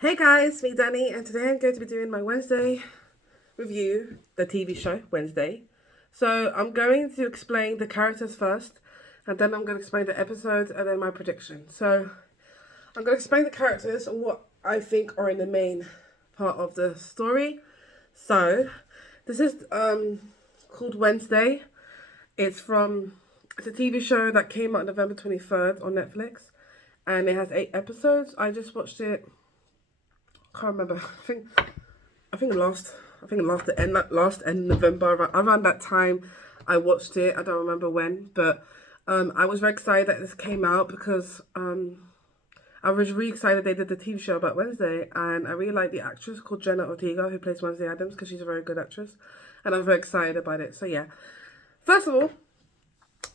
Hey guys, me Danny, and today I'm going to be doing my Wednesday review, the TV show Wednesday. So I'm going to explain the characters first, and then I'm going to explain the episodes, and then my prediction. So I'm going to explain the characters and what I think are in the main part of the story. So this is called Wednesday. It's a TV show that came out November 23rd on Netflix, and it has 8 episodes. I just watched it. Can't remember. Last end November, around that time I watched it. I don't remember when, but I was very excited that this came out because I was really excited they did the TV show about Wednesday, and I really like the actress called Jenna Ortega who plays Wednesday Adams because she's a very good actress, and I'm very excited about it. So yeah, first of all,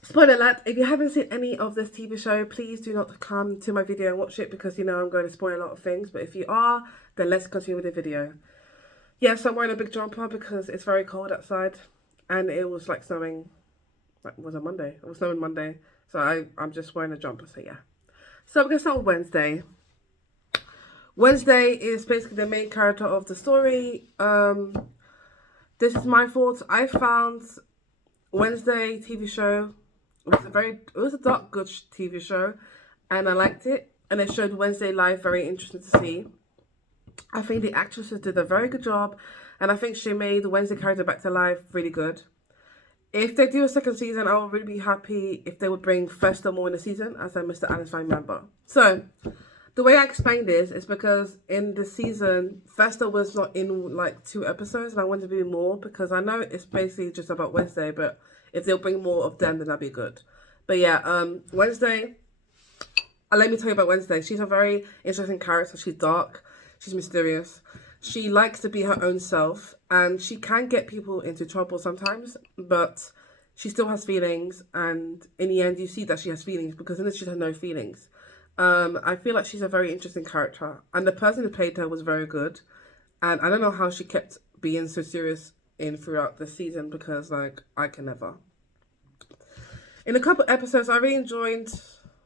spoiler alert, if you haven't seen any of this TV show, please do not come to my video and watch it because you know I'm going to spoil a lot of things. But if you are, then let's continue with the video. Yes, I'm wearing a big jumper because it's very cold outside, and it was like snowing. Like, was it Monday? It was snowing Monday, so I'm just wearing a jumper. So yeah. So we're gonna start with Wednesday. Wednesday is basically the main character of the story. This is my fault. I found Wednesday TV show. It was a dark good TV show, and I liked it. And it showed Wednesday live, very interesting to see. I think the actresses did a very good job, and I think she made the Wednesday character back to life really good. If they do a second season, I would really be happy if they would bring Fester more in the season as a Mr. Alice family member. So, the way I explained this is because in the season, Fester was not in like 2 episodes, and I wanted to be more because I know it's basically just about Wednesday, but if they'll bring more of them, then that'd be good. But yeah, Wednesday. Let me tell you about Wednesday. She's a very interesting character. She's dark. She's mysterious. She likes to be her own self, and she can get people into trouble sometimes, but she still has feelings, and in the end you see that she has feelings because in this she has no feelings. I feel like she's a very interesting character, and the person who played her was very good, and I don't know how she kept being so serious in throughout the season because like I can never. In a couple episodes I really enjoyed,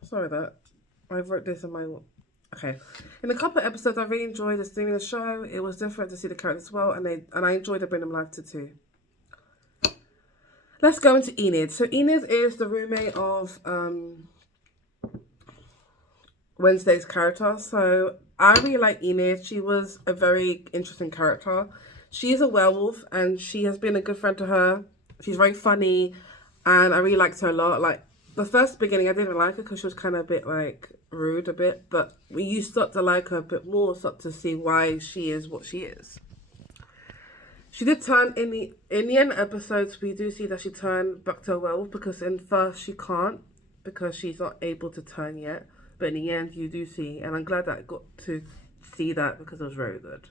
sorry that I wrote this in my. Okay. In a couple of episodes, I really enjoyed the seeing the show. It was different to see the characters well, and I enjoyed the Bring Them Life to too. Let's go into Enid. So Enid is the roommate of Wednesday's character. So I really like Enid. She was a very interesting character. She is a werewolf, and she has been a good friend to her. She's very funny, and I really liked her a lot. Like the first beginning, I didn't like her because she was kind of a bit like rude a bit, but when you start to like her a bit more, start to see why she is what she is. She did turn in the end episodes. We do see that she turned back to a werewolf because in first she can't because she's not able to turn yet. But in the end, you do see, and I'm glad that I got to see that because it was very good.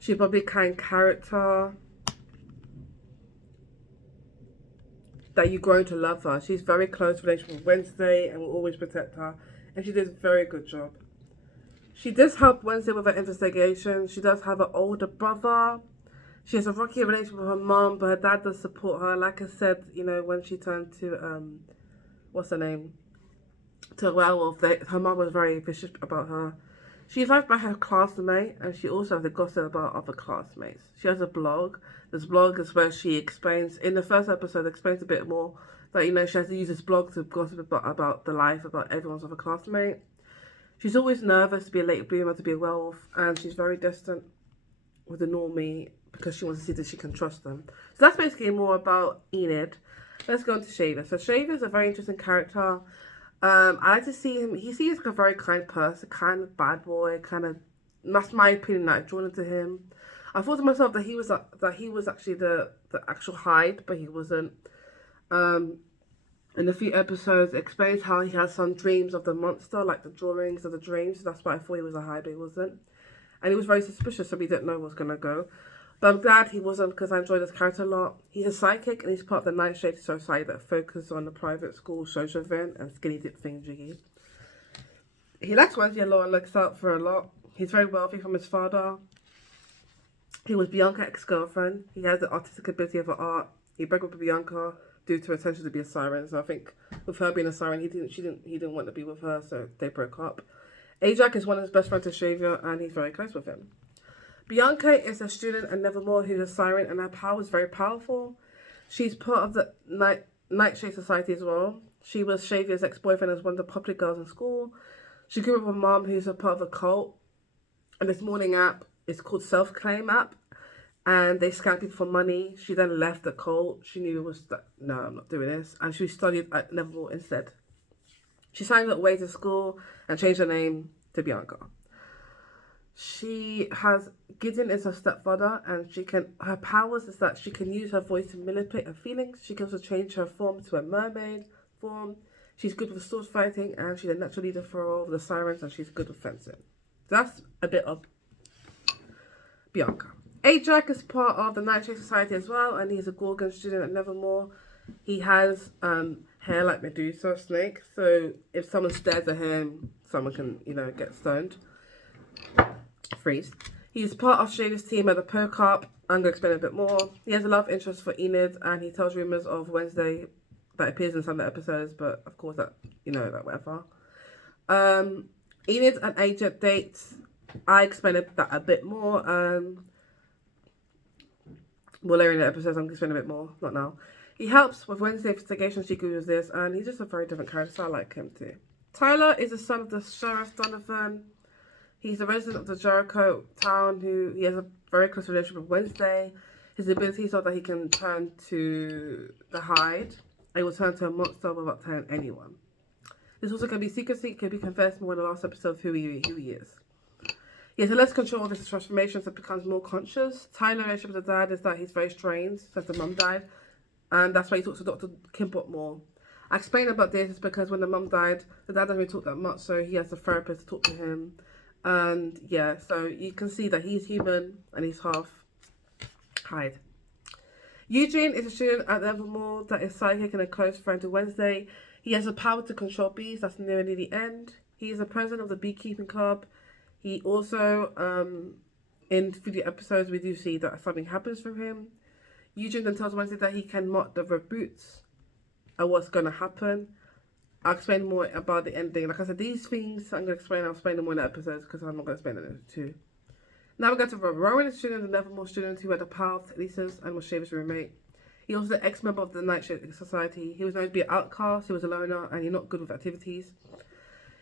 She's probably a kind character that you grow to love her. She's very close relationship with Wednesday and will always protect her, and she does a very good job. She does help Wednesday with her investigation. She does have an older brother. She has a rocky relationship with her mom, but her dad does support her. Like I said, you know, when she turned to what's her name, to a werewolf, her mom was very vicious about her. She's liked by her classmate, and she also has a gossip about other classmates. She has a blog. This blog is where she explains, in the first episode, explains a bit more that, you know, she has to use this blog to gossip about the life, about everyone's other classmate. She's always nervous to be a late bloomer, to be a werewolf, and she's very distant with the normie because she wants to see that she can trust them. So that's basically more about Enid. Let's go on to Shaver. So Shaver is a very interesting character. I like to see him. He seems like a very kind person, kind of bad boy, kind of. That's my opinion. That I drawn into him. I thought to myself that he was actually the actual Hyde, but he wasn't. In a few episodes, it explains how he has some dreams of the monster, like the drawings of the dreams. So that's why I thought he was a Hyde, but he wasn't. And he was very suspicious, so we didn't know where was gonna go. But I'm glad he wasn't because I enjoyed this character a lot. He's a psychic and he's part of the Nightshade Society that focuses on the private school social event and skinny dip thing jiggy. He likes Wednesday a lot and looks out for a lot. He's very wealthy from his father. He was Bianca's ex-girlfriend. He has the artistic ability of art. He broke up with Bianca due to her intention to be a siren. So I think with her being a siren, he didn't want to be with her, so they broke up. Ajax is one of his best friends to Xavier, and he's very close with him. Bianca is a student at Nevermore who's a siren, and her power is very powerful. She's part of the Nightshade Society as well. She was Xavier's ex-boyfriend as one of the popular girls in school. She grew up with a mom who's a part of a cult. And this morning app is called Self-Claim app. And they scam people for money. She then left the cult. She knew it was no, I'm not doing this. And she studied at Nevermore instead. She signed up way to school and changed her name to Bianca. She has Gideon is her stepfather, and her powers is that she can use her voice to manipulate her feelings. She can also change her form to a mermaid form. She's good with sword fighting, and she's a natural leader for all of the sirens, and she's good with fencing. That's a bit of Bianca. Ajax is part of the Nightshade Society as well, and he's a Gorgon student at Nevermore. He has hair like Medusa snake, so if someone stares at him, someone can, get stoned. Freeze. He's part of Shadow's team at the Pocup. I'm going to explain a bit more. He has a love interest for Enid, and he tells rumours of Wednesday that appears in some of the episodes, but of course that, whatever. Enid and Agent dates. I explained that a bit more. Well, later in the episodes, I'm going to explain a bit more, not now. He helps with Wednesday investigations. She goes this, and he's just a very different character, so I like him too. Tyler is the son of the Sheriff Donovan. He's a resident of the Jericho town he has a very close relationship with Wednesday. His abilities are that he can turn to the hide. He will turn to a monster without telling anyone. This also can be secrecy, can be confessed more in the last episode of who he is. He has less control of his transformations and becomes more conscious. Tyler's relationship with the dad is that he's very strange since the mum died. And that's why he talks to Dr. Kimbot more. I explained about this is because when the mum died, the dad doesn't really talk that much, so he has a therapist to talk to him. And yeah, so you can see that he's human and he's half Hyde. Eugene is a student at Nevermore that is psychic and a close friend to Wednesday. He has the power to control bees. That's nearly the end. He is the president of the beekeeping club. He also, in future episodes, we do see that something happens from him. Eugene then tells Wednesday that he can mock the reboots and what's going to happen. I'll explain more about the ending. Like I said, these things I'm going to explain. I'll explain them more in the episodes because I'm not going to explain them too. Now we go to Rowan, a student, the Nevermore student who had the power of telekinesis and was Shaver's roommate. He was the ex-member of the Nightshade Society. He was known to be an outcast, he was a loner, and he's not good with activities.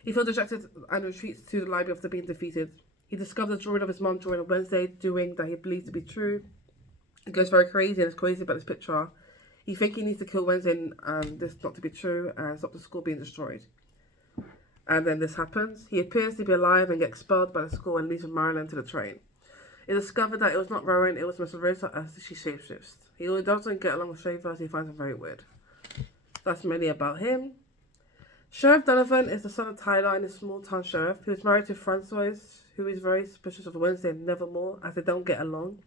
He feels dejected and retreats to the library after being defeated. He discovers a drawing of his mum drawing on Wednesday, doing that he believes to be true. He goes very crazy and is crazy about this picture. He thinks he needs to kill Wednesday and this not to be true and stop the school being destroyed. And then this happens. He appears to be alive and gets expelled by the school and leaves with Marilyn to the train. He discovered that it was not Rowan, it was Miss Rosa as she shapeshifts. He doesn't get along with Shaver as he finds him very weird. That's mainly about him. Sheriff Donovan is the son of Tyler and his small town sheriff who is married to Francois, who is very suspicious of Wednesday and Nevermore as they don't get along.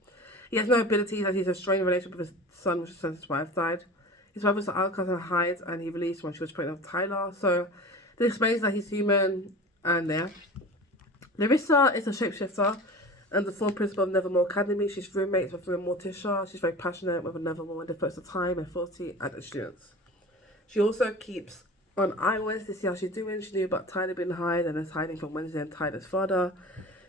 He has no abilities as he's a strained relationship with his son, which is since his wife died. His wife was an outcast and hides, and he released when she was pregnant with Tyler. So this explains that he's human and there. Larissa is a shapeshifter and the former principal of Nevermore Academy. She's roommates with Morticia. She's very passionate with Nevermore and devotes the time and forty at the students. She also keeps on iOS to see how she's doing. She knew about Tyler being hide and is hiding from Wednesday and Tyler's father.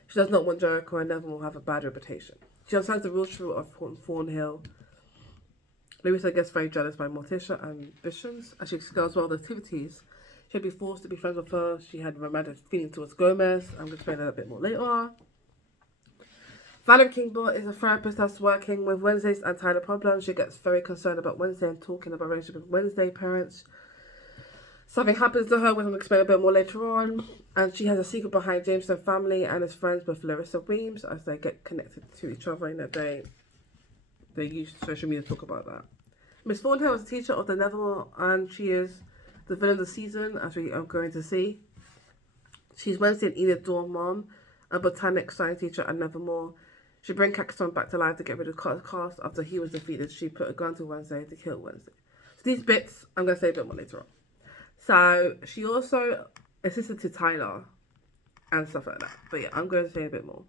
She does not want Jericho and Nevermore have a bad reputation. She understands the real truth of Thornhill. Larissa gets very jealous by Morticia ambitions as she excels well the activities. She'd be forced to be friends with her. She had romantic feelings towards Gomez. I'm going to explain that a bit more later. Valerie Kingbot is a therapist that's working with Wednesday's and Tyler problems. She gets very concerned about Wednesday and talking about relationship with Wednesday parents. Something happens to her, which I'm going to explain a bit more later on. And she has a secret behind Jameson family and is friends with Larissa Weems as they get connected to each other in that they use social media to talk about that. Miss Thornhill is a teacher of the Nevermore and she is the villain of the season, as we are going to see. She's Wednesday and Enid's dorm mom, a botanics science teacher at Nevermore. She brings Caxton back to life to get rid of Cast after he was defeated. She put a gun to Wednesday to kill Wednesday. So these bits, I'm going to say a bit more later on. So she also assisted to Tyler and stuff like that. But yeah, I'm going to say a bit more.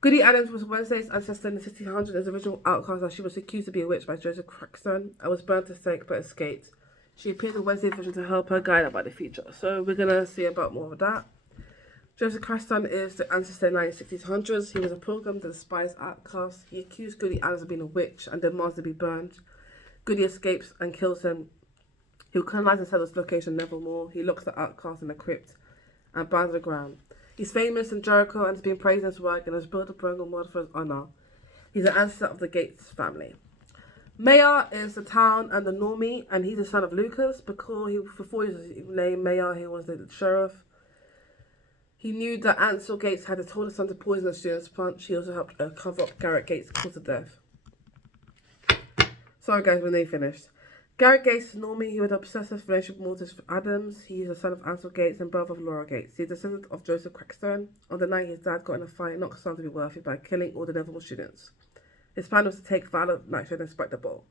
Goody Adams was Wednesday's ancestor in the 1600s as original outcast as she was accused to be a witch by Joseph Craxton and was burned to stake but escaped. She appeared in Wednesday's vision to help her guide her by the future. So we're going to see about more of that. Joseph Creston is the ancestor in the 1960s, 100s. He was a pilgrim, the despised outcast. He accused Goody Adams of being a witch and demands to be burned. Goody escapes and kills him. He will colonize and settle this location nevermore. He locks the outcast in a crypt and burns the ground. He's famous in Jericho and has been praised in his work and has built a Bronco model for his honor. He's an ancestor of the Gates family. Mayor is the town and the normie, and he's the son of Lucas. Before he was named Mayor, he was the sheriff. He knew that Ansel Gates had told his son to poison the student's punch. He also helped cover up Garrett Gates' cause of death. Sorry guys, when they finished. Garrett Gates is normie. He had an obsessive relationship with Mortis Adams. He is the son of Ansel Gates and brother of Laura Gates. He's a descendant of Joseph Crackstone. On the night his dad got in a fight, knocked his son to be worthy by killing all the Neville students. His plan was to take Violet Nightshade and Spike the Ball.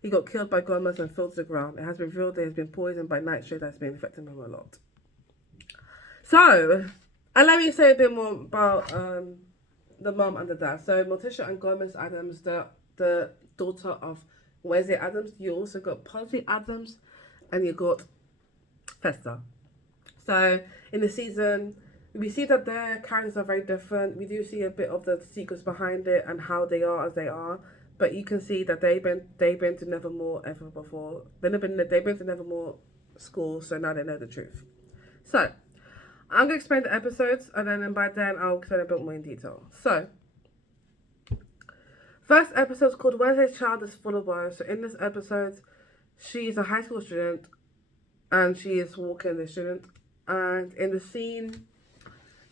He got killed by gunmen and fell to the ground. It has been revealed that he has been poisoned by Nightshade that's been affecting him a lot. So, and let me say a bit more about the mum and the dad. So, Morticia and Gomez Adams, the daughter of Wednesday Adams. You also got Posey Adams, and you got Festa. So, in the season, we see that their characters are very different. We do see a bit of the secrets behind it and how they are as they are. But you can see that they've been to Nevermore ever before. They've been to Nevermore school, so now they know the truth. So, I'm going to explain the episodes, and then by then I'll explain a bit more in detail. So, first episode is called Wednesday's Child is Full of Woe. So, in this episode, she's a high school student, and she is walking the student. And in the scene,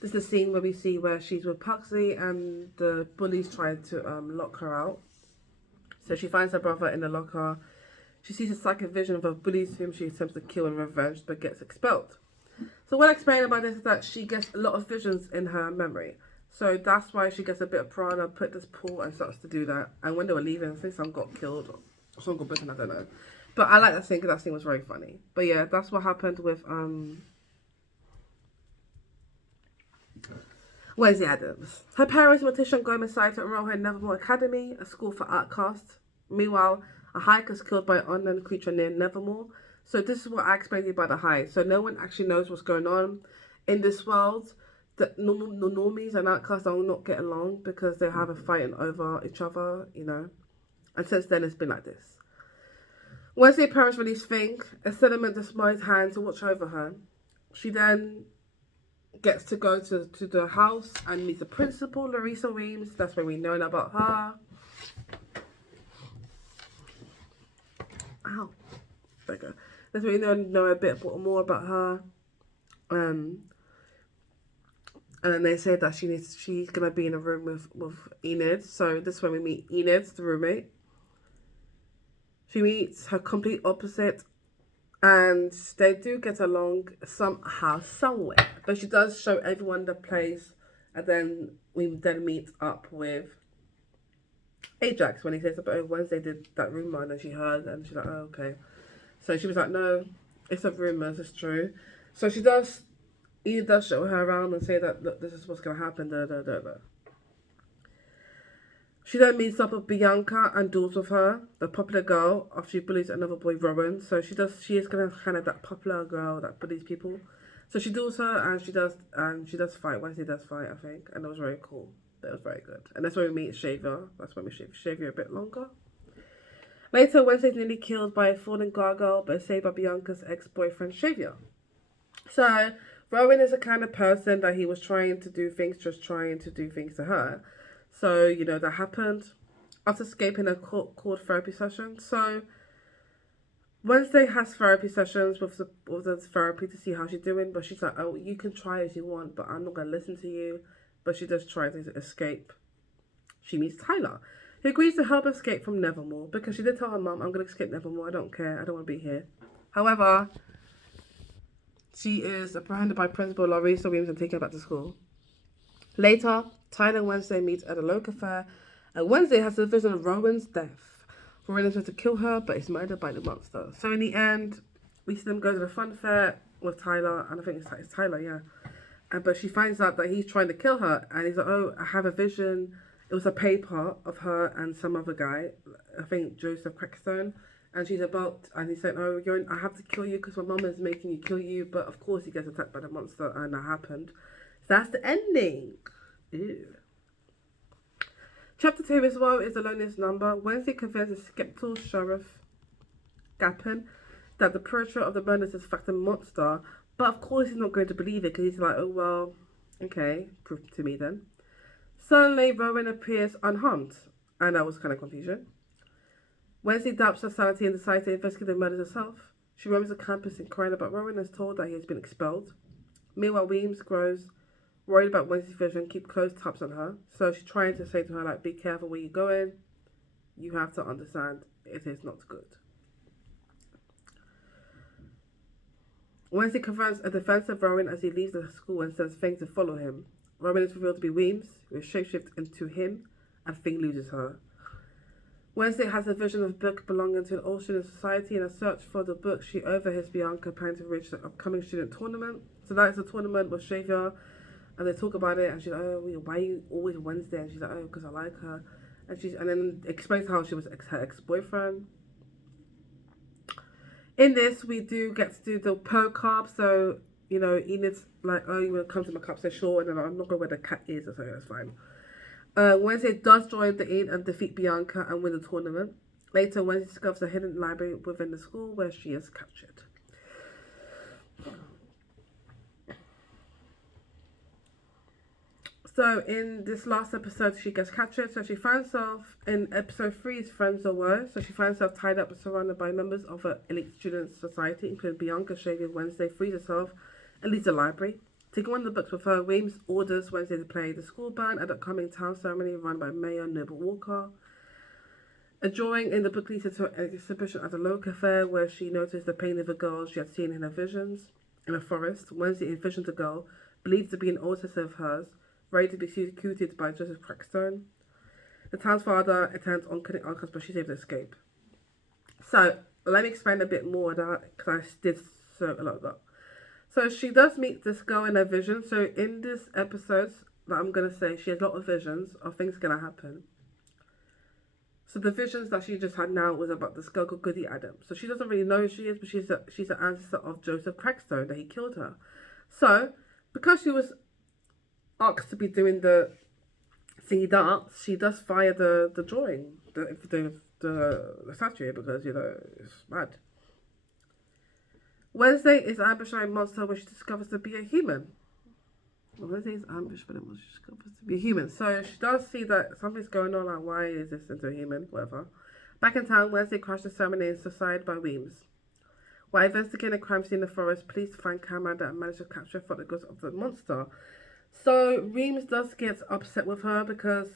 this is the scene where we see where she's with Puxley, and the bullies try to lock her out. So she finds her brother in the locker. She sees a psychic vision of her bullies whom she attempts to kill in revenge, but gets expelled. So what I explain about this is that she gets a lot of visions in her memory. So that's why she gets a bit of prana, put this pool, and starts to do that. And when they were leaving, I think someone got killed or someone got bitten, I don't know. But I like that scene because that scene was very funny. But yeah, that's what happened with Wednesday Adams. Her parents, Morticia and Gomez, decided to enroll her in Nevermore Academy, a school for outcasts. Meanwhile, a hiker is killed by an unknown creature near Nevermore. So this is what I explained to you about the hike. So no one actually knows what's going on in this world. The normies and outcasts will not get along because they have a fighting over each other, you know. And since then, it's been like this. Wednesday parents release Fink, a sediment despised hand to watch over her. She then gets to go to the house and meets the principal, Larissa Weems. That's when we know about her. Ow. There you go. That's when we know a bit more about her. And then they say that she's gonna be in a room with Enid. So this is when we meet Enid, the roommate. She meets her complete opposite, and they do get along somehow, somewhere. But she does show everyone the place, and then we meet up with Ajax when he says about Wednesday did that rumor, and then she heard, and she's like, oh, okay. So she was like, no, it's a rumor, it's true. So Enid does show her around and say that, look, this is what's going to happen, She then meets up with Bianca and duels with her, the popular girl, after she bullies another boy, Rowan. So she is kind of that popular girl that bullies people. So she duels her and she does fight. Wednesday does fight, I think, and it was very cool. That was very good. And that's when we meet Xavier. That's when we see Xavier a bit longer. Later, Wednesday's nearly killed by a falling gargoyle, but saved by Bianca's ex-boyfriend, Xavier. So Rowan is the kind of person that he was trying to do things to her. So, you know, that happened after escaping a called therapy session. So Wednesday has therapy sessions with the therapy to see how she's doing, but she's like, oh, you can try as you want, but I'm not going to listen to you. But she does try to escape. She meets Tyler. He agrees to help escape from Nevermore because she did tell her mum, I'm going to escape Nevermore. I don't care. I don't want to be here. However, she is apprehended by Principal Larissa Weems and taken back to school. Later, Tyler and Wednesday meet at a local fair, and Wednesday has a vision of Rowan's death. Rowan is trying to kill her, but is murdered by the monster. So in the end, we see them go to the fun fair with Tyler, and I think it's Tyler, yeah. But she finds out that he's trying to kill her, and he's like, oh, I have a vision. It was a paper of her and some other guy, I think Joseph Crackstone, and and he's saying, oh, I have to kill you because my mum is making you kill you, but of course he gets attacked by the monster, and that happened. That's the ending. Ew. Chapter 2 as well is the loneliest number. Wednesday convinces skeptical Sheriff Gapin that the perpetrator of the murders is in fact a monster, but of course he's not going to believe it because he's like, oh well, okay, prove it to me then. Suddenly, Rowan appears unharmed, and that was kind of confusion. Wednesday doubts her sanity and decides to investigate the murders herself. She roams the campus inquiring about Rowan and is told that he has been expelled. Meanwhile, Weems grows worried about Wednesday's vision, keep close tabs on her. So she's trying to say to her, like, be careful where you're going. You have to understand it is not good. Wednesday confronts a defensive Rowan as he leaves the school and says Fang to follow him. Rowan is revealed to be Weems, who is shapeshifted into him, and Fang loses her. Wednesday has a vision of a book belonging to an old student society. In a search for the book, she overhears Bianca planning to reach the upcoming student tournament. So that is a tournament with Xavier, and they talk about it, and she's like, oh, why are you always Wednesday? And she's like, oh, because I like her. And then explains how she was her ex-boyfriend. In this, we do get to do the per carb. So, you know, Enid's like, oh, you want to come to my cup? So sure. And then I'm not going where the cat is. So that's fine. Wednesday does join the Aid and defeat Bianca and win the tournament. Later, Wednesday discovers a hidden library within the school where she is captured. So in this last episode, she gets captured. So she finds herself in episode 3's Friends or Worse. So she finds herself tied up and surrounded by members of her elite student society, including Bianca, Xavier. Wednesday frees herself and leaves the library. Taking one of the books with her, Weems orders Wednesday to play the school band at the upcoming town ceremony run by Mayor Noble Walker. A drawing in the book leads her to an exhibition at a local fair where she noticed the painting of a girl she had seen in her visions in a forest. Wednesday envisions a girl believed to be an old sister of hers, ready to be executed by Joseph Crackstone. The town's father attends oncoming uncles, but she's able to escape. So let me explain a bit more of that because I did so a lot of that. So she does meet this girl in her vision. So in this episode that I'm going to say, she has a lot of visions of things going to happen. So the visions that she just had now was about this girl called Goody Adams. So she doesn't really know who she is, but she's an ancestor of Joseph Crackstone, that he killed her. So because she was asked to be doing the thingy dance, she does fire the drawing, the statue, because, you know, it's mad. Wednesday is ambushed by a monster when she discovers to be a human. Wednesday is ambushed by a monster she discovers to be a human. So she does see that something's going on, like, why is this into a human? Whatever. Back in town, Wednesday crashes the ceremony and is suicided by Weems. While investigating a crime scene in the forest, police find camera that managed to capture photographs of the monster. So Weems does get upset with her because,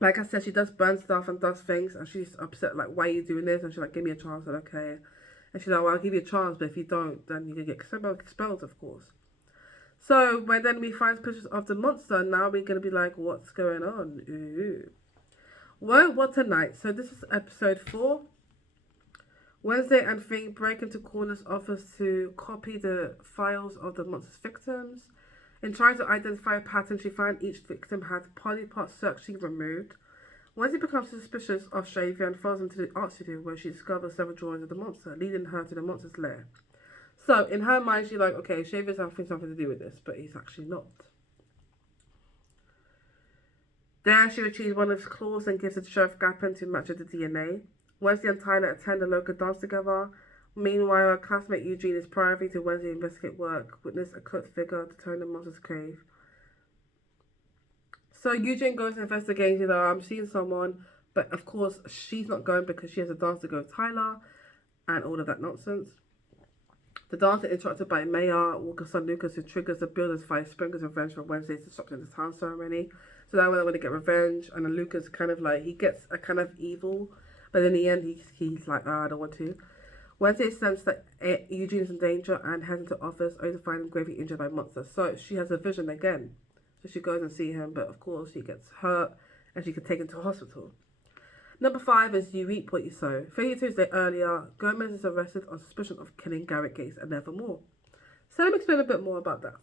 like I said, she does burn stuff and does things, and she's upset, like, why are you doing this? And she's like, give me a chance. And okay. And she's like, well, I'll give you a chance, but if you don't, then you're going to get expelled, of course. So when then we find pictures of the monster, now we're going to be like, what's going on? Ooh. Well, what a night. So this is episode 4. Wednesday and Fang break into Corner's office to copy the files of the monster's victims. In trying to identify a pattern, she finds each victim had polypart circuitry removed. Wednesday becomes suspicious of Xavier and follows him to the art studio where she discovers several drawings of the monster, leading her to the monster's lair. So, in her mind, she's like, okay, Xavier's having something to do with this, but he's actually not. There, she retrieves one of his claws and gives it to Sheriff Gapin to match with the DNA. Wednesday and Tyler attend a local dance together. Meanwhile, her classmate Eugene is privy to Wednesday investigate work, witness a cloaked figure to turn the monster's cave. So Eugene goes to investigate, you know, I'm seeing someone, but of course she's not going because she has a dance to go with Tyler and all of that nonsense. The dance is interrupted by Mayor Walker's son Lucas, who triggers the builder's fire sprinkles revenge for Wednesday's disruption of the town ceremony. So that way they want to get revenge, and then Lucas kind of like, he gets a kind of evil, but in the end he's like, I don't want to. Wednesday senses that Eugene is in danger and heads into office only to find him gravely injured by monsters. So she has a vision again. So she goes and sees him, but of course he gets hurt and she gets taken to hospital. Number 5 is You Reap What You Sow. 32 days earlier, Gomez is arrested on suspicion of killing Garrett Gates and nevermore. So let me explain a bit more about that.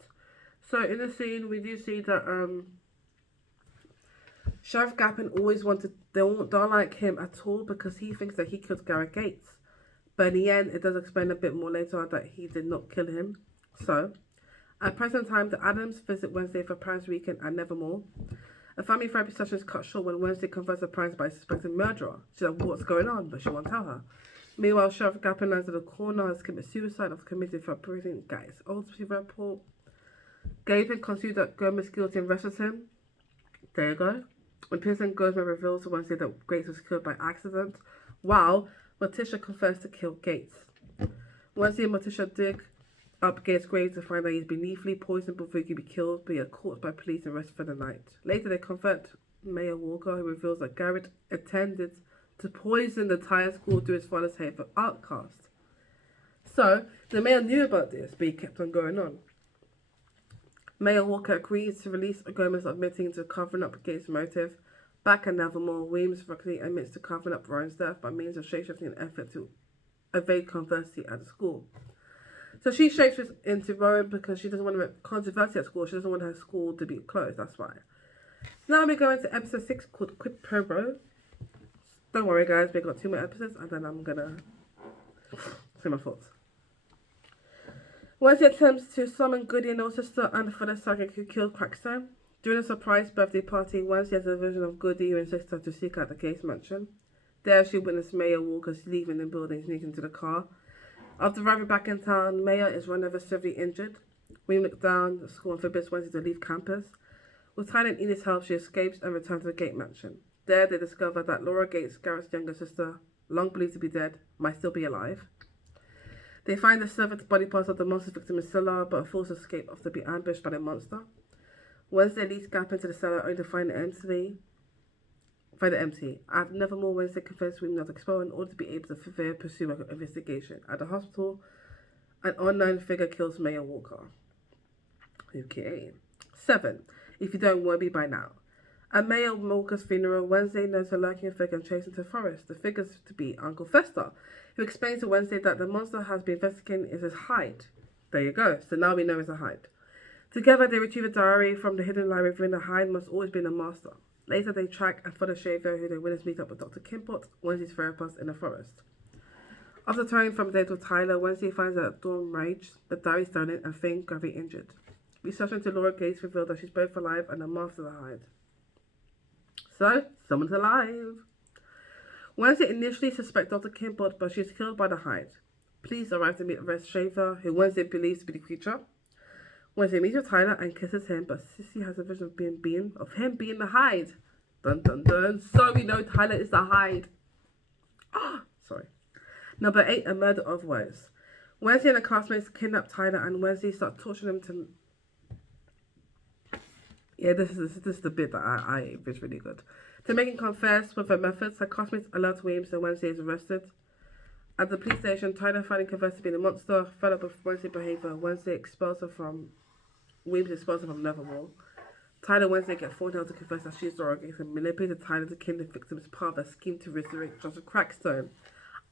So in the scene, we do see that Sheriff Gapin always don't like him at all because he thinks that he killed Garrett Gates. But in the end, it does explain a bit more later on that he did not kill him. So, At present time, the Adams visit Wednesday for parents' weekend at Nevermore. A family therapy session is cut short when Wednesday confronts her parents by a suspected murderer. She's like, what's going on? But she won't tell her. Meanwhile, Sheriff Gapin lands at the corner, has committed suicide after committing for breathing. Guys, autopsy report. Gapin concludes that Gomez guilty and arrests him. There you go. When Pearson Gomez reveals to Wednesday that Gates was killed by accident, while Morticia confessed to kill Gates. Wednesday and Morticia dig up Gates' grave to find that he's been lethally poisoned before he could be killed, but he is caught by police and arrested for the night. Later, they confront Mayor Walker, who reveals that Garrett intended to poison the entire school due to his father's hate for outcasts. So, the mayor knew about this, but he kept on going on. Mayor Walker agrees to release Gomez, admitting to covering up Gates' motive. Back at Nevermore, Williams reluctantly admits to covering up Ryan's death by means of shapeshifting in an effort to evade controversy at the school. So she shapeshifts into Rowan because she doesn't want to make controversy at school. She doesn't want her school to be closed, that's why. Now we go into episode 6 called Quid Pro Bro. Don't worry guys, we've got 2 more episodes and then I'm gonna say my thoughts. Wednesday attempts to summon Goody and her sister and for the psychic who killed Crackstone. During a surprise birthday party, Wednesday has a vision of Goody who insists her to seek out the Gates mansion. There she witnessed Mayor Walker leaving the building, sneaking into the car. After arriving back in town, Mayor is run over severely injured. We look down the school and forbids Wednesday to leave campus. With Tyler and Edith's help, she escapes and returns to the Gate mansion. There they discover that Laura Gates, Garrett's younger sister, long believed to be dead, might still be alive. They find the severed body parts of the monster victim in the cellar, but are forced to escape after being ambushed by the monster. Wednesday leads Gap into the cellar only to find it empty. At Nevermore, Wednesday confesses we not expelled in order to be able to further pursue an investigation. At the hospital, an unknown figure kills Mayor Walker. Okay. 7. If you don't worry by now. At Mayor Walker's funeral, Wednesday knows a lurking figure and chases into the forest. The figure is to be Uncle Fester, who explains to Wednesday that the monster has been investigating is his hide. There you go. So now we know it's a hide. Together, they retrieve a diary from the hidden library, revealing the hide must always be the master. Later, they track and follow Shaver, who they witness meet up with Dr. Kimpot, Wednesday's therapist, in the forest. After turning from a date with Tyler, Wednesday finds that Dawn raged, the diary stolen, and Finn gravely injured. Research into Laura Gates revealed that she's both alive and the master of the hide. So, someone's alive. Wednesday initially suspects Dr. Kimpot, but she's killed by the hide. Police arrive to meet arrest Shaver, who Wednesday believes to be the creature. Wednesday meets with Tyler and kisses him, but Sissy has a vision of him being the hide. Dun dun dun. So we know Tyler is the hide. Sorry. Number 8, a murder of Wes. Wednesday and her classmates kidnap Tyler, and Wednesday start torturing him to. Yeah, this is the bit that I is really good. To make him confess with her methods, her classmates alert Williams, and Wednesday is arrested. At the police station, Tyler finally confessed to being a monster. Fed up with Wednesday's behavior, Wednesday expels her from. Williams expels her from Nevermore. Tyler and Wednesday get Thornhill to confess that she's Laura Gates and manipulated Tyler to kill the victim's part of a scheme to resurrect Joseph Crackstone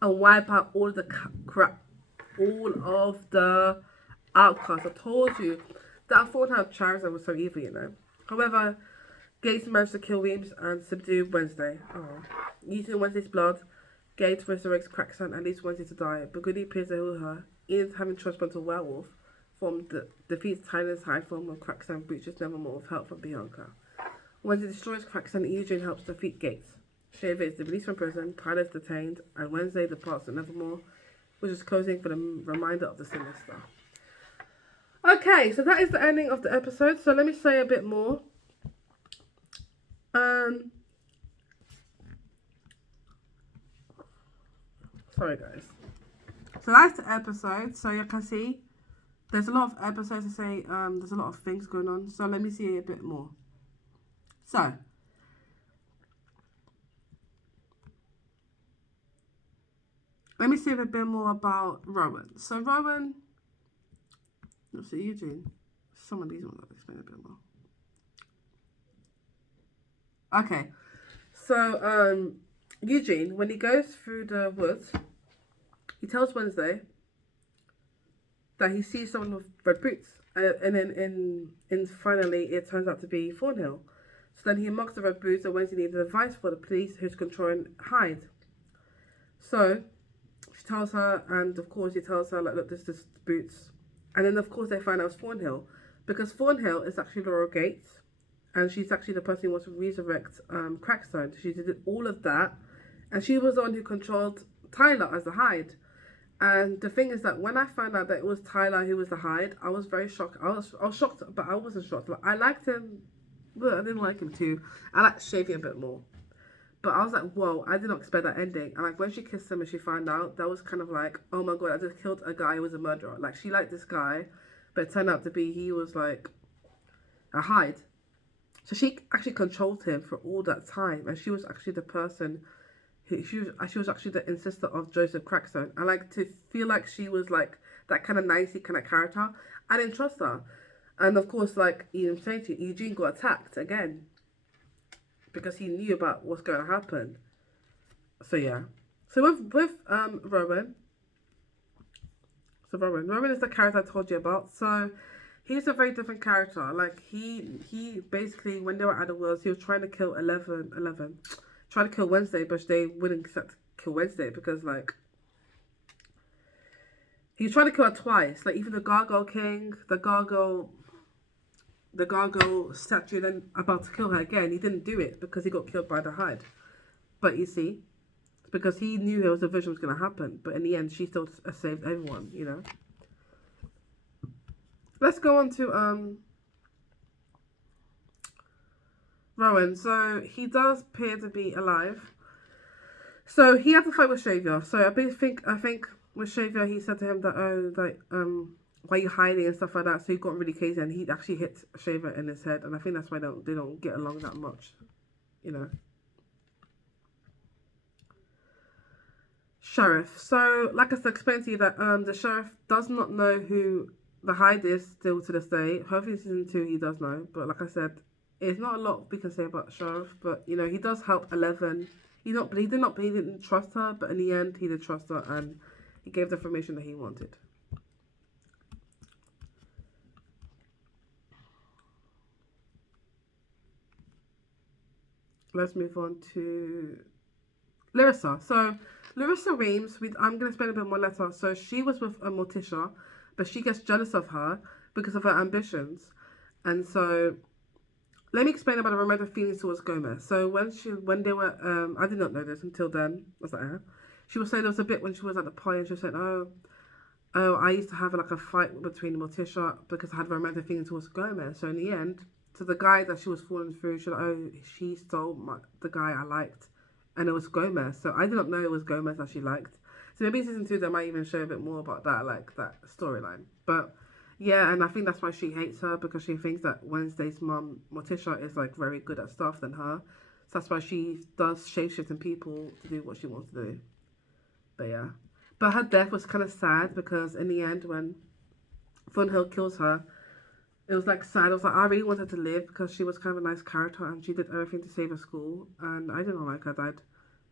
and wipe out all the outcasts. I told you that Thornhill Charizard was so evil, you know. However, Gates managed to kill Williams and subdue Wednesday. Using Wednesday's blood, Gates resurrects Crackstone and leaves Wednesday to die. But Goody appears to heal her. Ian's having transformed to a werewolf. Defeats Tyler's hide form when Crackstone breaches Nevermore with help from Bianca. Wednesday destroys Crackstone, Eugene helps defeat Gates. Shaver is released from prison, Tyler is detained, and Wednesday departs to Nevermore, which is closing for the reminder of the Sinister. Okay, so that is the ending of the episode. So let me say a bit more. Sorry guys. So that's the episode. So you can see there's a lot of episodes to say, there's a lot of things going on. So let me see a bit more. So, let me see a bit more about Rowan. So Rowan, let's see, Eugene. Some of these ones I'll explain a bit more. Okay. So, Eugene, when he goes through the woods, he tells Wednesday that he sees someone with red boots, and then finally it turns out to be Thornhill. So then he mocks the red boots, and Wednesday needs advice for the police who's controlling Hyde. So she tells her, and of course he tells her like, look, this is boots, and then of course they find out it's Thornhill. because Thornhill is actually Laura Gates, and she's actually the person who wants to resurrect Crackstone. She did all of that, and she was the one who controlled Tyler as the Hyde. And the thing is that when I found out that it was Tyler who was the Hyde, I was very shocked. I was shocked, but I wasn't shocked. Like, I liked him, but I didn't like him too. I liked Shavy a bit more. But I was like, whoa, I did not expect that ending. And like when she kissed him and she found out, that was kind of like, oh my god, I just killed a guy who was a murderer. Like she liked this guy, but it turned out to be he was like a Hyde. So she actually controlled him for all that time, and she was actually the person who she was actually the ancestor of Joseph Crackstone. I like to feel like she was like that kind of nicey kind of character. I didn't trust her, and of course, like Ian saying to you, Eugene got attacked again because he knew about what's going to happen. So yeah, so with Rowan. So Rowan is the character I told you about. So he's a very different character. Like he basically, when they were at the Worlds, he was trying to kill 11, trying to kill Wednesday, but they wouldn't accept kill Wednesday because like he was trying to kill her twice. Like even the Gargoyle King, the Gargoyle statue, then about to kill her again. He didn't do it because he got killed by the Hyde. But you see, because he knew there was a vision was going to happen. But in the end, she still saved everyone. You know. Let's go on to Rowan. So he does appear to be alive. So he had to fight with Xavier. So I think with Xavier, he said to him that why are you hiding and stuff like that. So he got really crazy and he actually hit Xavier in his head, and I think that's why they don't get along that much, you know. Sheriff. So like I said, explained to you that the sheriff does not know who the Hyde is still to this day. Hopefully season 2 he does know, but like I said, it's not a lot we can say about Sheriff, but you know he does help 11. He didn't trust her, but in the end he did trust her and he gave the information that he wanted. Let's move on to Larissa. So Larissa Reams, I'm going to explain a bit more later. So she was with Morticia, but she gets jealous of her because of her ambitions. And so let me explain about the romantic feelings towards Gomez. So when they were, I did not know this until then. I was like, she was saying there was a bit when she was at the party and she was saying, oh, I used to have like a fight between Morticia because I had romantic feelings towards Gomez. So in the end, to the guy that she was falling through, she stole the guy I liked. And it was Gomez. So I did not know it was Gomez that she liked. So maybe in season 2 they might even show a bit more about that, like that storyline. But yeah, and I think that's why she hates her, because she thinks that Wednesday's mum, Morticia, is like very good at stuff than her. So that's why she does shapeshift in people to do what she wants to do. But yeah. But her death was kind of sad because in the end when Thornhill kills her, it was like sad. I was like, I really wanted to live because she was kind of a nice character and she did everything to save her school, and I didn't like her dad.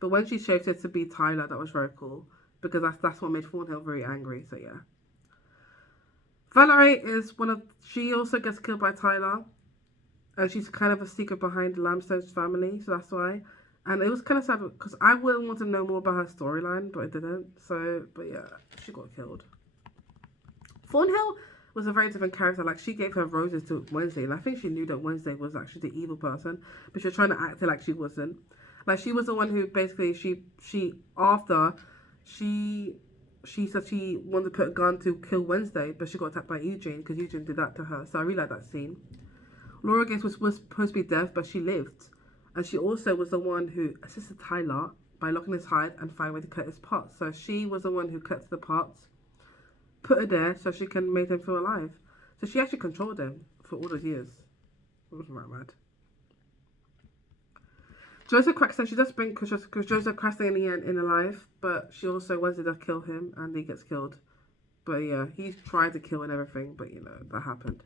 But when she shifted to be Tyler, that was very cool because that's what made Thornhill very angry. So yeah. Valerie is she also gets killed by Tyler, and she's kind of a secret behind the Lamstone's family, so that's why. And it was kind of sad because I would want to know more about her storyline, but I didn't. So, but yeah, she got killed. Thornhill was a very different character. Like, she gave her roses to Wednesday, and I think she knew that Wednesday was actually the evil person, but she was trying to act like she wasn't. Like, she was the one who basically she said she wanted to put a gun to kill Wednesday, but she got attacked by Eugene because Eugene did that to her. So I really like that scene. Laura Gates was supposed to be deaf, but she lived, and she also was the one who assisted Tyler by locking his hide and finding a way to cut his parts. So she was the one who cut the parts, put her there so she can make him feel alive. So she actually controlled him for all those years. It wasn't that mad. Joseph Crackstone, she does bring because Joseph Crackstone in the end in alive, but she also wanted to kill him and he gets killed. But yeah, he's trying to kill and everything, but you know, that happened.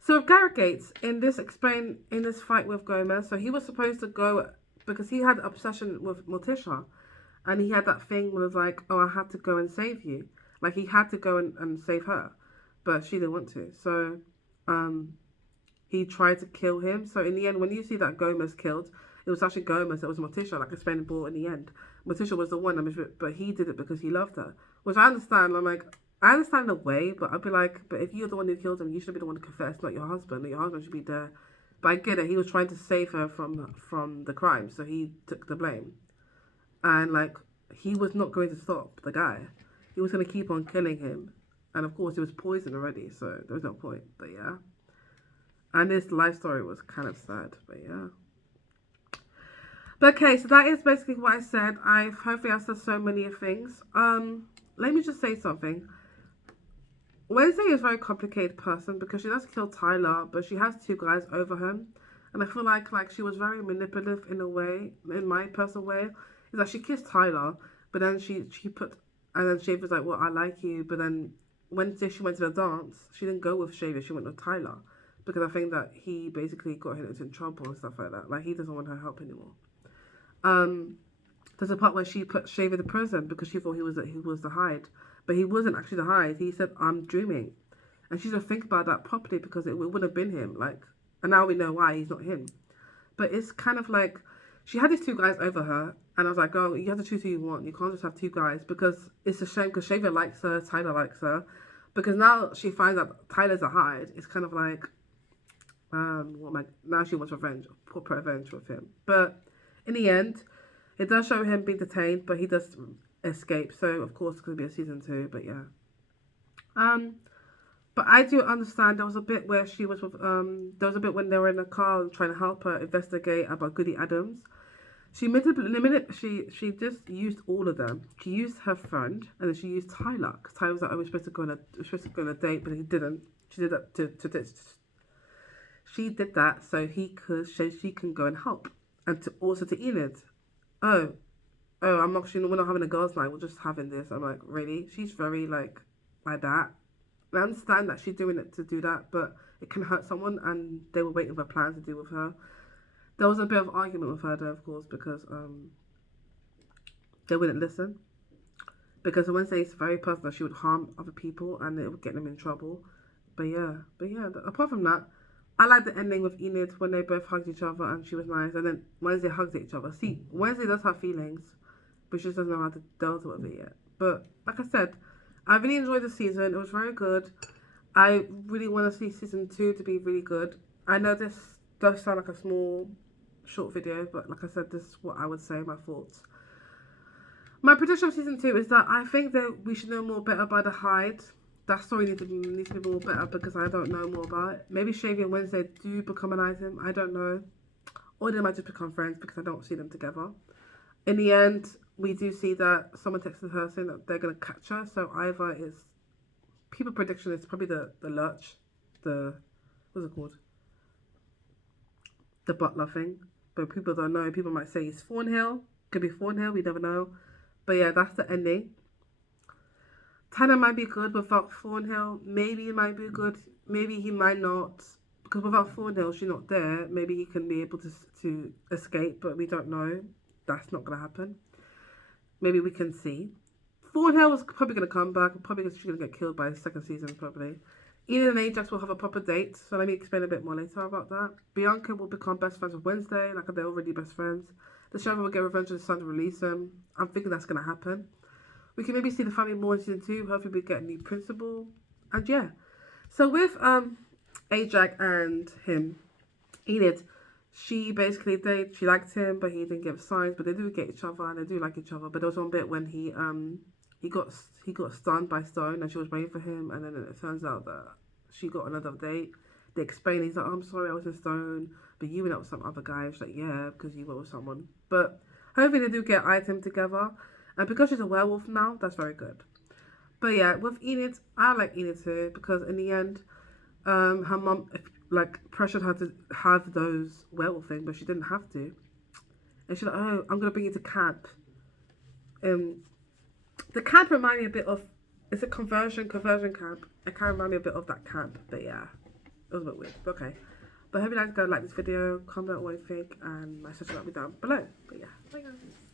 So Gareth Gates, in this fight with Gomez, so he was supposed to go because he had an obsession with Morticia, and he had that thing where it was like, oh, I had to go and save you. Like, he had to go and save her, but she didn't want to. So he tried to kill him. So in the end, when you see that Gomez killed, it was actually Gomez that was Morticia, like explainable in the end. Morticia was the one, but he did it because he loved her. Which I understand. I'm like, I understand the way, but I'd be like, but if you're the one who killed him, you should be the one to confess, not your husband. Your husband should be there. But I get it. He was trying to save her from the crime, so he took the blame. And like, he was not going to stop the guy. He was going to keep on killing him, and of course, he was poisoned already, so there was no point. But yeah, and this life story was kind of sad. But yeah. But okay, so that is basically what I said. I've hopefully I've said so many things. Let me just say something. Wednesday is a very complicated person because she does kill Tyler, but she has two guys over him, and I feel like she was very manipulative in a way, in my personal way. Is that she kissed Tyler, but then she put, and then Shaver's like, well, I like you, but then Wednesday she went to the dance, she didn't go with Shaver, she went with Tyler, because I think that he basically got her into trouble and stuff like that. Like he doesn't want her help anymore. There's a part where she put Shaver in prison because she thought he was the Hyde, but he wasn't actually the Hyde. He said, "I'm dreaming," and she didn't think about that properly because it would have been him. Like, and now we know why he's not him. But it's kind of like she had these two guys over her, and I was like, "Oh, you have to choose who you want. You can't just have two guys because it's a shame because Shaver likes her, Tyler likes her, because now she finds out Tyler's a Hyde. It's kind of like, now she wants revenge, proper revenge with him, but." In the end, it does show him being detained, but he does escape. So of course it's going to be a season 2. But yeah, but I do understand there was a bit where she was with there was a bit when they were in a car trying to help her investigate about Goody Adams. She she just used all of them. She used her friend and then she used Tyler because Tyler was like, "Oh, we're supposed to go on a date," but he didn't. She did that to this. She did that so she can go and help. And also to Enid, we're not having a girls' night. We're just having this. I'm like, really? She's very like that. I understand that she's doing it to do that, but it can hurt someone, and they were waiting for plans to do with her. There was a bit of argument with her, though, of course, because they wouldn't listen. Because Wednesday is very personal. She would harm other people, and it would get them in trouble. But yeah. Apart from that. I like the ending with Enid when they both hugged each other and she was nice. And then Wednesday hugs each other. See, Wednesday does have feelings, but she just doesn't know how to deal with it yet. But like I said, I really enjoyed the season. It was very good. I really want to see season 2 to be really good. I know this does sound like a small, short video, but like I said, this is what I would say, my thoughts. My prediction of season 2 is that I think that we should know more better about the Hyde. That story needs to be more better because I don't know more about it. Maybe Shavy and Wednesday do become an item. I don't know. Or they might just become friends because I don't see them together. In the end, we do see that someone texted her saying that they're going to catch her. So either is... People prediction is probably the Lurch. What's it called? The butler thing. But people don't know. People might say he's Thornhill. Could be Thornhill. We never know. But yeah, that's the ending. Tanner might be good without Thornhill. Maybe he might be good. Maybe he might not. Because without Thornhill, she's not there. Maybe he can be able to escape, but we don't know. That's not going to happen. Maybe we can see. Thornhill is probably going to come back. Probably because she's going to get killed by the second season, probably. Enid and Ajax will have a proper date. So let me explain a bit more later about that. Bianca will become best friends with Wednesday. Like they're already best friends. The show will get revenge on the son to release him. I'm thinking that's going to happen. We can maybe see the family more in season 2. Hopefully we get a new principal. And yeah. So with Ajax and him, Enid, she basically she liked him, but he didn't give signs. But they do get each other and they do like each other. But there was one bit when he got stunned by Stone and she was waiting for him, and then it turns out that she got another date. They explain, he's like, "Oh, I'm sorry, I was in Stone, but you went out with some other guy." She's like, "Yeah, because you went with someone." But hopefully they do get item together. And because she's a werewolf now, that's very good. But yeah, with Enid, I like Enid too because in the end, her mum pressured her to have those werewolf things, but she didn't have to. And she's like, "Oh, I'm gonna bring you to camp." The camp reminded me a bit of, it's a conversion camp. It kind of reminded me a bit of that camp, but yeah, it was a bit weird. But okay. But I hope you guys go like this video, comment what you think, and my sister will be down below. But yeah, bye guys.